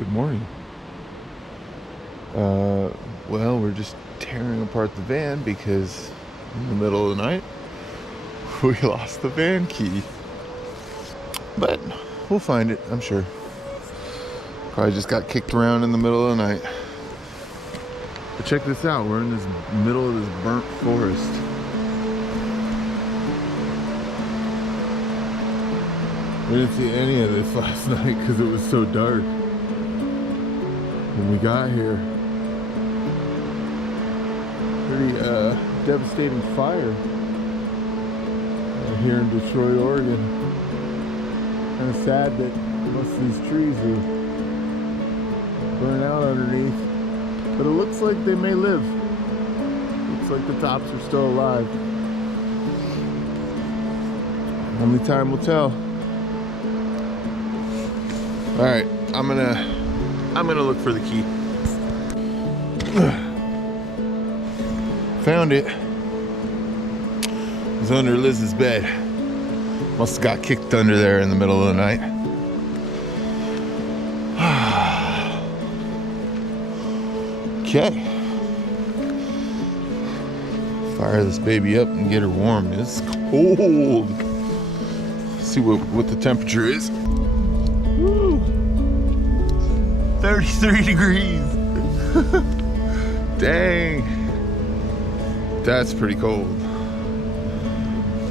Good morning. Well, we're just tearing apart the van because in the middle of the night we lost the van key. But we'll find it, I'm sure. Probably just got kicked around in the middle of the night. But check this out, we're in this middle of this burnt forest. We didn't see any of this last night because it was so dark when we got here. Pretty devastating fire here in Detroit, Oregon. Kind of sad that most of these trees are burning out underneath, but it looks like they may live. Looks like the tops are still alive. Only time will tell. All right, I'm gonna look for the key. Found it. It was under Liz's bed. Must have got kicked under there in the middle of the night. Okay. Fire this baby up and get her warm. It's cold. Let's see what the temperature is. Woo. 33 degrees. Dang. That's pretty cold.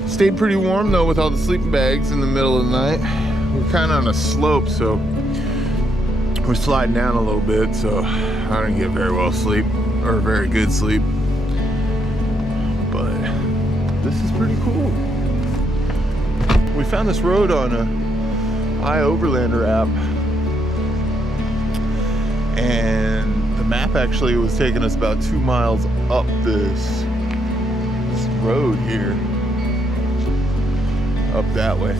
Stayed pretty warm though with all the sleeping bags in the middle of the night. We're kind of on a slope, so we're sliding down a little bit, so I didn't get very well sleep, or very good sleep. But this is pretty cool. We found this road on a iOverlander app, and the map actually was taking us about 2 miles up this road here, up that way.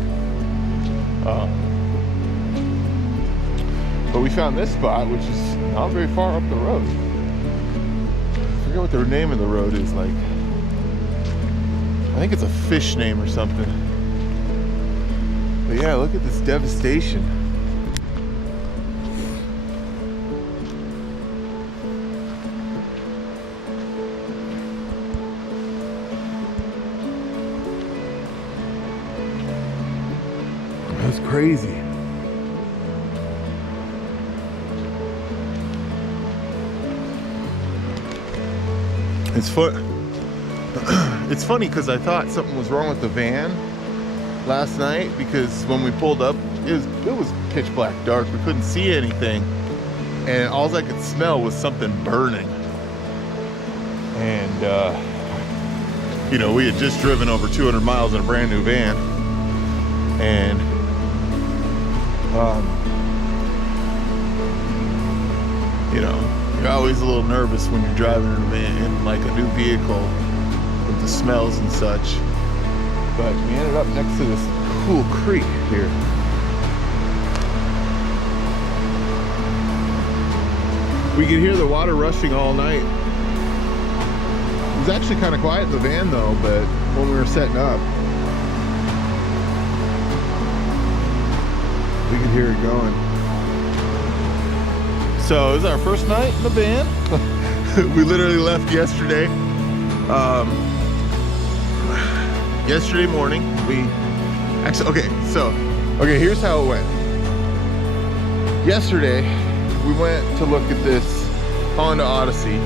But we found this spot, which is not very far up the road. I forget what the name of the road is, like, I think it's a fish name or something. But yeah, look at this devastation. That's crazy. It's funny because I thought something was wrong with the van last night, because when we pulled up, it was pitch black dark. We couldn't see anything, and all I could smell was something burning. And you know, we had just driven over 200 miles in a brand new van, and you know, you're always a little nervous when you're driving in like a new vehicle with the smells and such. But we ended up next to this cool creek here. We could hear the water rushing all night. It was actually kind of quiet in the van though, but when we were setting up, we could hear it going. So it was our first night in the van. We literally left yesterday. Yesterday morning, here's how it went. Yesterday, we went to look at this Honda Odyssey.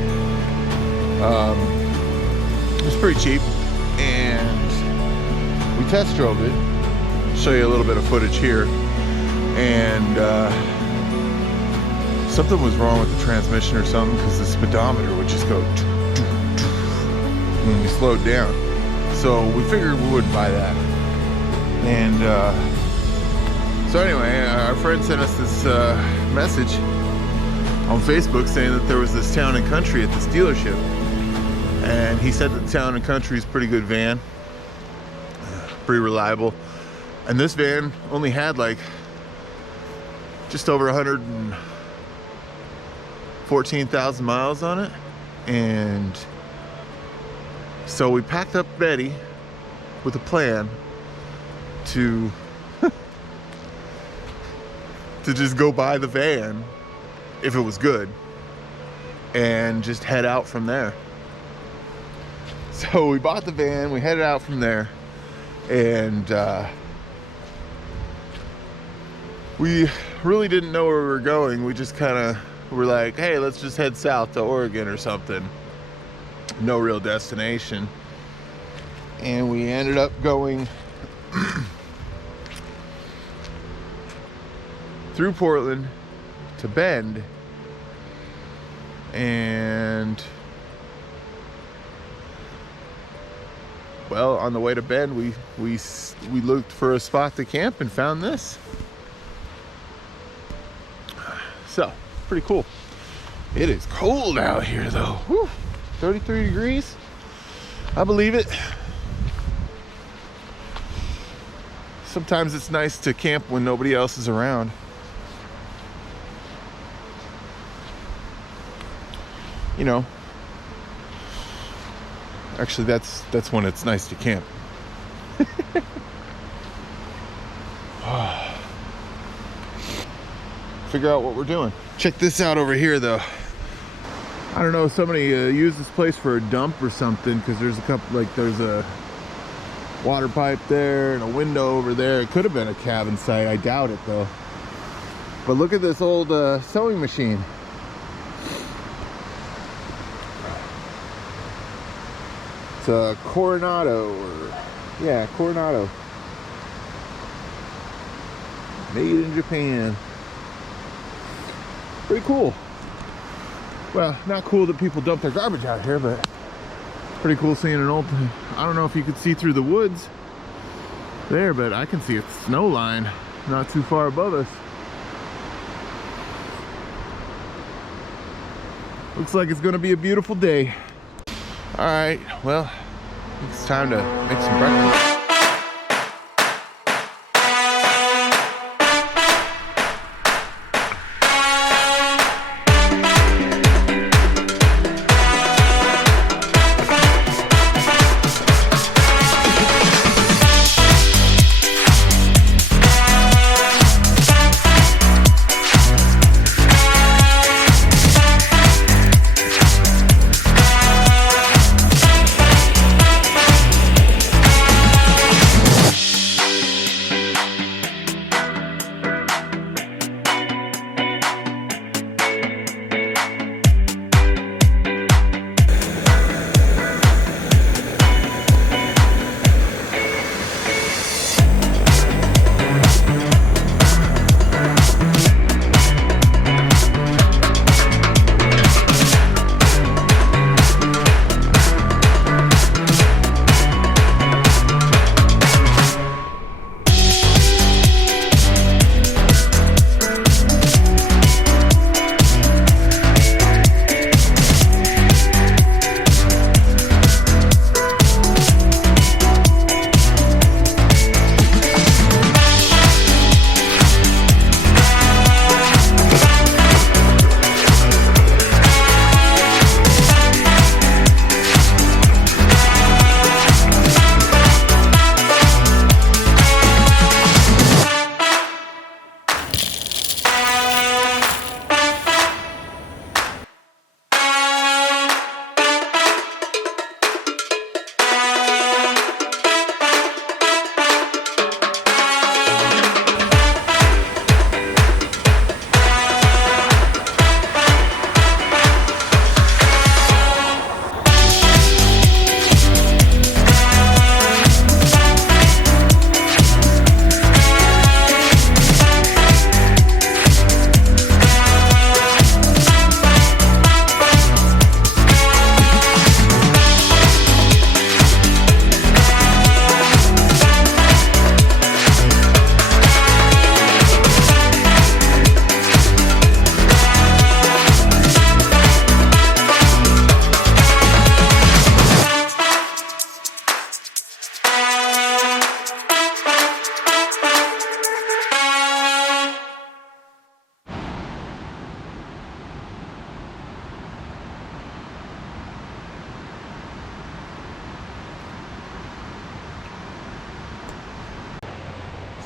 It was pretty cheap, and we test drove it. I'll show you a little bit of footage here. And something was wrong with the transmission or something, because the speedometer would just go when we slowed down. So we figured we wouldn't buy that. And so anyway, our friend sent us this message on Facebook saying that there was this Town and Country at this dealership. And he said that Town and Country is a pretty good van, pretty reliable. And this van only had like just over 114,000 miles on it. And so we packed up Betty with a plan to just go buy the van if it was good, and just head out from there. So we bought the van, we headed out from there, and we really didn't know where we were going. We just kind of were like, hey, let's just head south to Oregon or something. No real destination. And we ended up going through Portland to Bend, and well, on the way to Bend, we looked for a spot to camp and found this. So, pretty cool. It is cold out here though. Whew, 33 degrees. I believe it. Sometimes it's nice to camp when nobody else is around. You know, actually that's when it's nice to camp. Figure out what we're doing. Check this out over here though. I don't know, somebody used this place for a dump or something, because there's a couple, like there's a water pipe there and a window over there. It could have been a cabin site. I doubt it though. But look at this old sewing machine. It's a Coronado, or yeah, Coronado. Made in Japan. Pretty cool. Well, not cool that people dump their garbage out here, but pretty cool seeing an old, I don't know if you could see through the woods there, but I can see a snow line not too far above us. Looks like it's gonna be a beautiful day. All right, well, it's time to make some breakfast.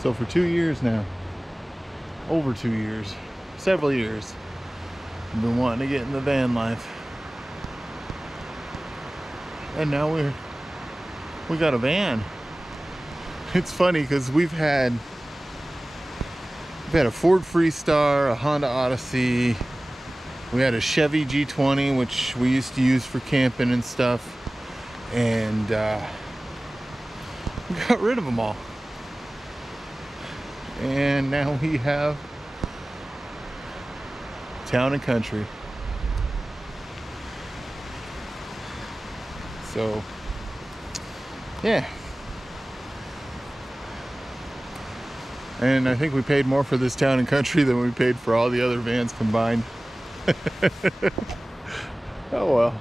So for 2 years now, over 2 years, several years, I've been wanting to get in the van life. And now we got a van. It's funny because we've had a Ford Freestar, a Honda Odyssey. We had a Chevy G20, which we used to use for camping and stuff. And we got rid of them all. And now we have Town and Country. So, yeah. And I think we paid more for this Town and Country than we paid for all the other vans combined. Oh well.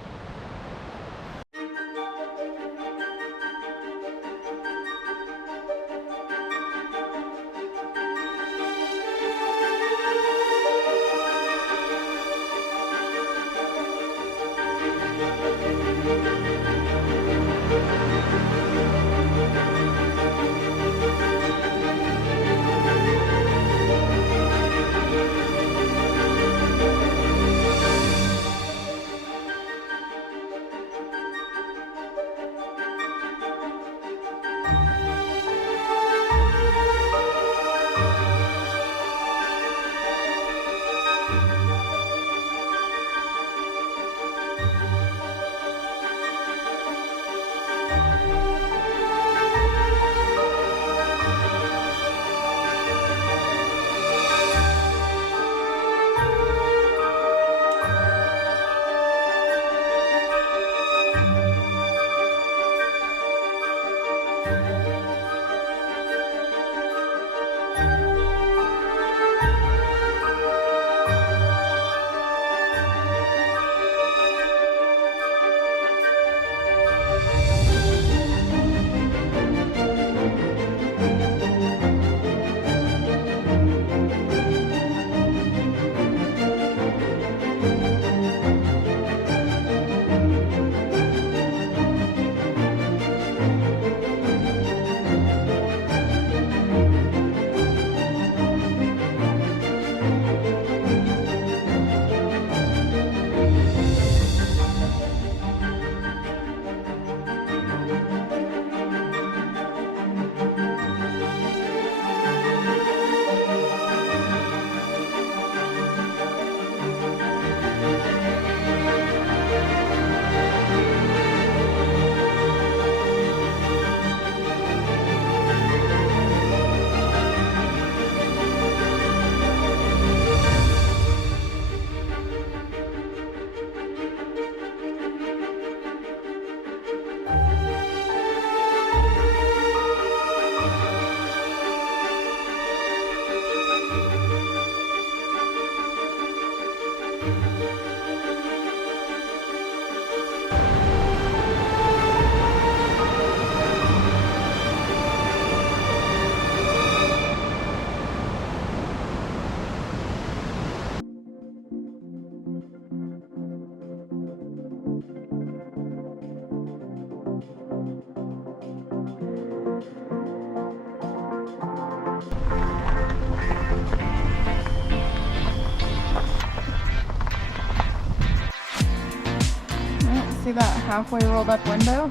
See that halfway rolled up window?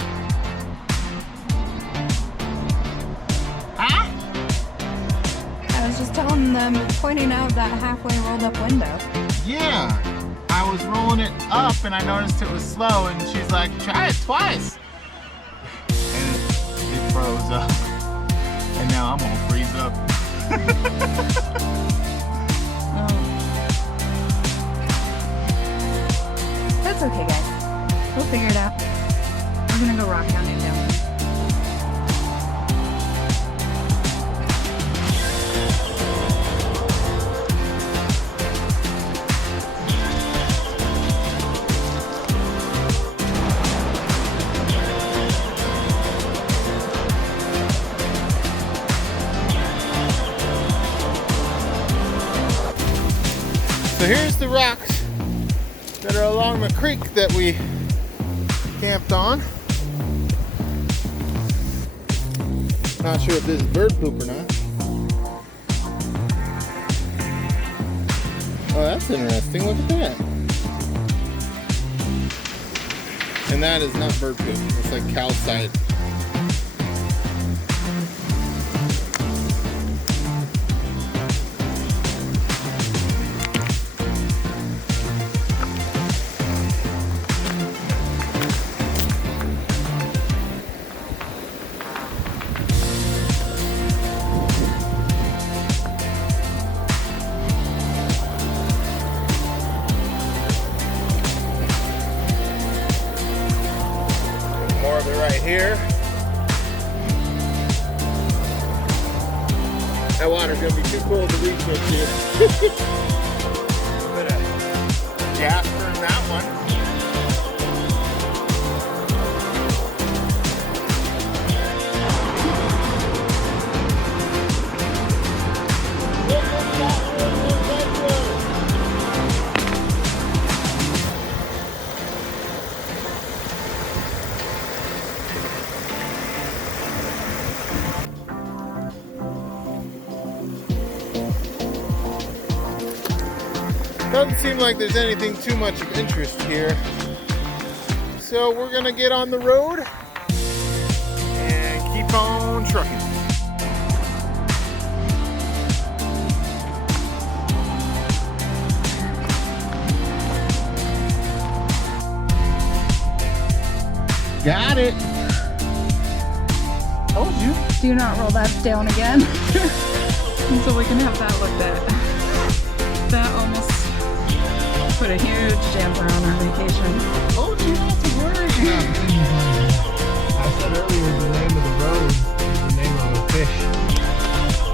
Huh? I was just telling them, pointing out that halfway rolled up window. Yeah. I was rolling it up and I noticed it was slow and she's like, try it twice. And it froze up. And now I'm gonna freeze up. That's okay, guys. We'll figure it out. We're gonna go rock down it down. So here's the rocks that are along the creek that we camped on. Not sure if this is bird poop or not. Oh, that's interesting. Look at that. And that is not bird poop. It's like calcite. More of it right here. That water's gonna be too cold to reach this here. Bit of jasper in that one. Doesn't seem like there's anything too much of interest here. So we're gonna get on the road and keep on trucking. Got it. Told you. Do not roll that down again. So we can have that looked at. That almost put a huge damper on our vacation. Told you not to worry. I said earlier the name of the road is the name of a fish.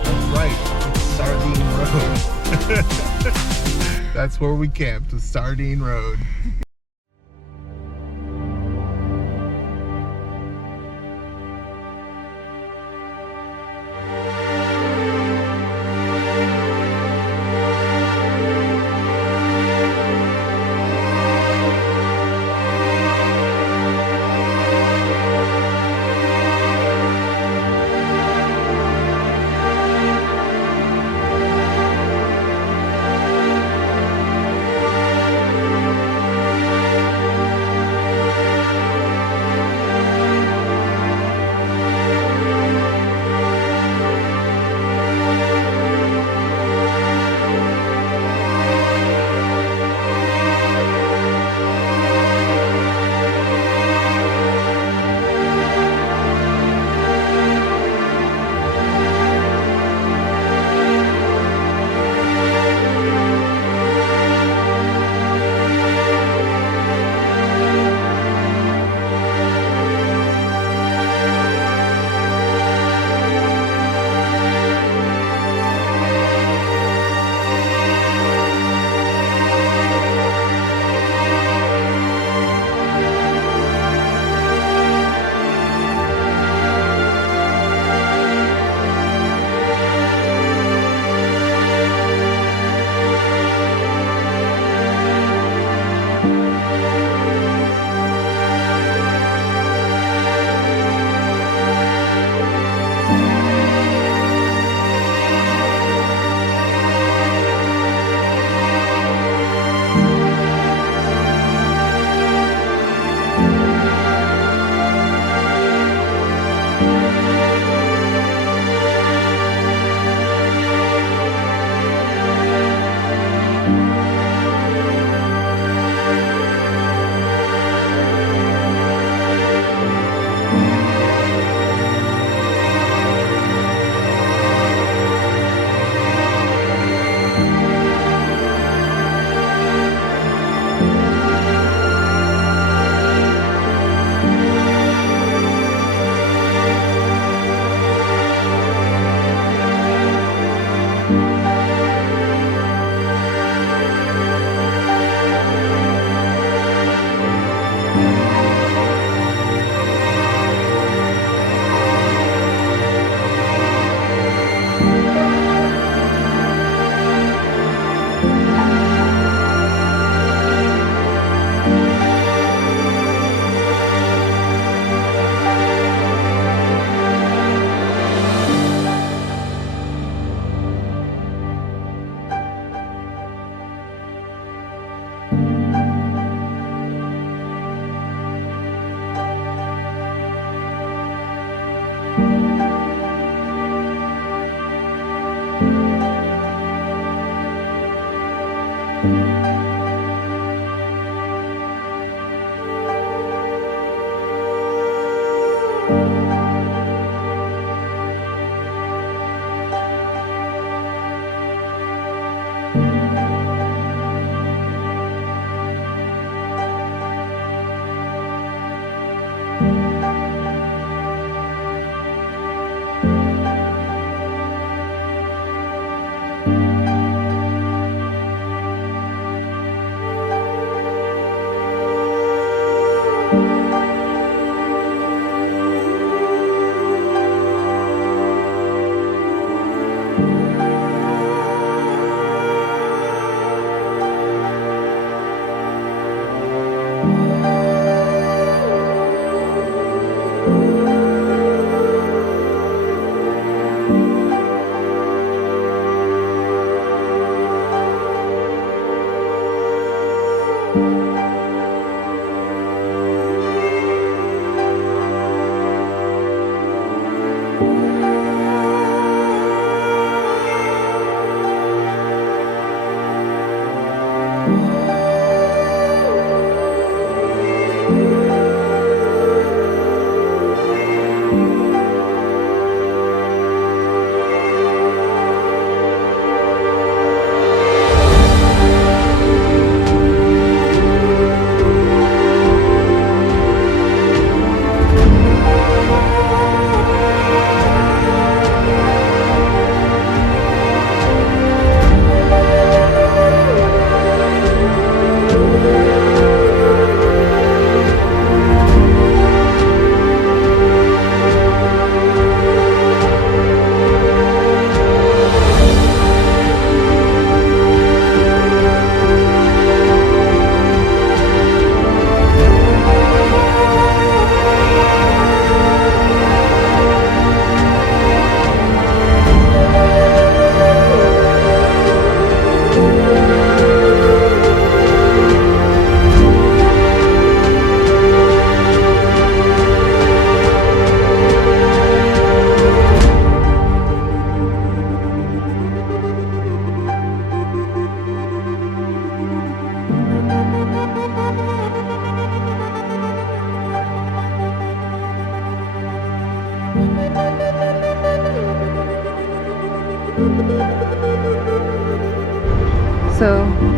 That's right. It's Sardine Road. That's where we camped, the Sardine Road.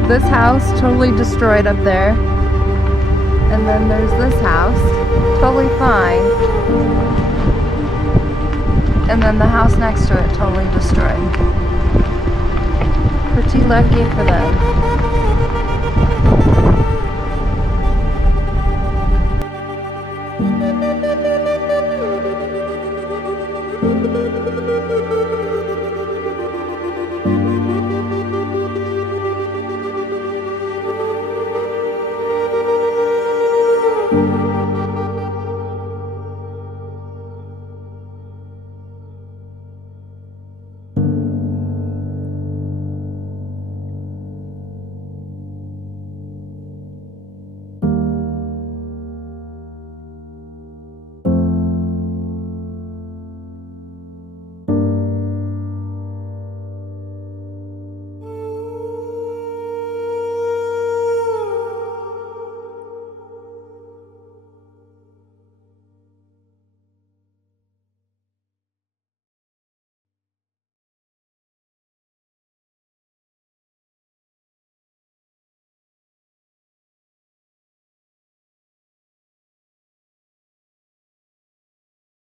this house totally destroyed up there. And then there's this house, totally fine. And then the house next to it, totally destroyed. Pretty lucky for them.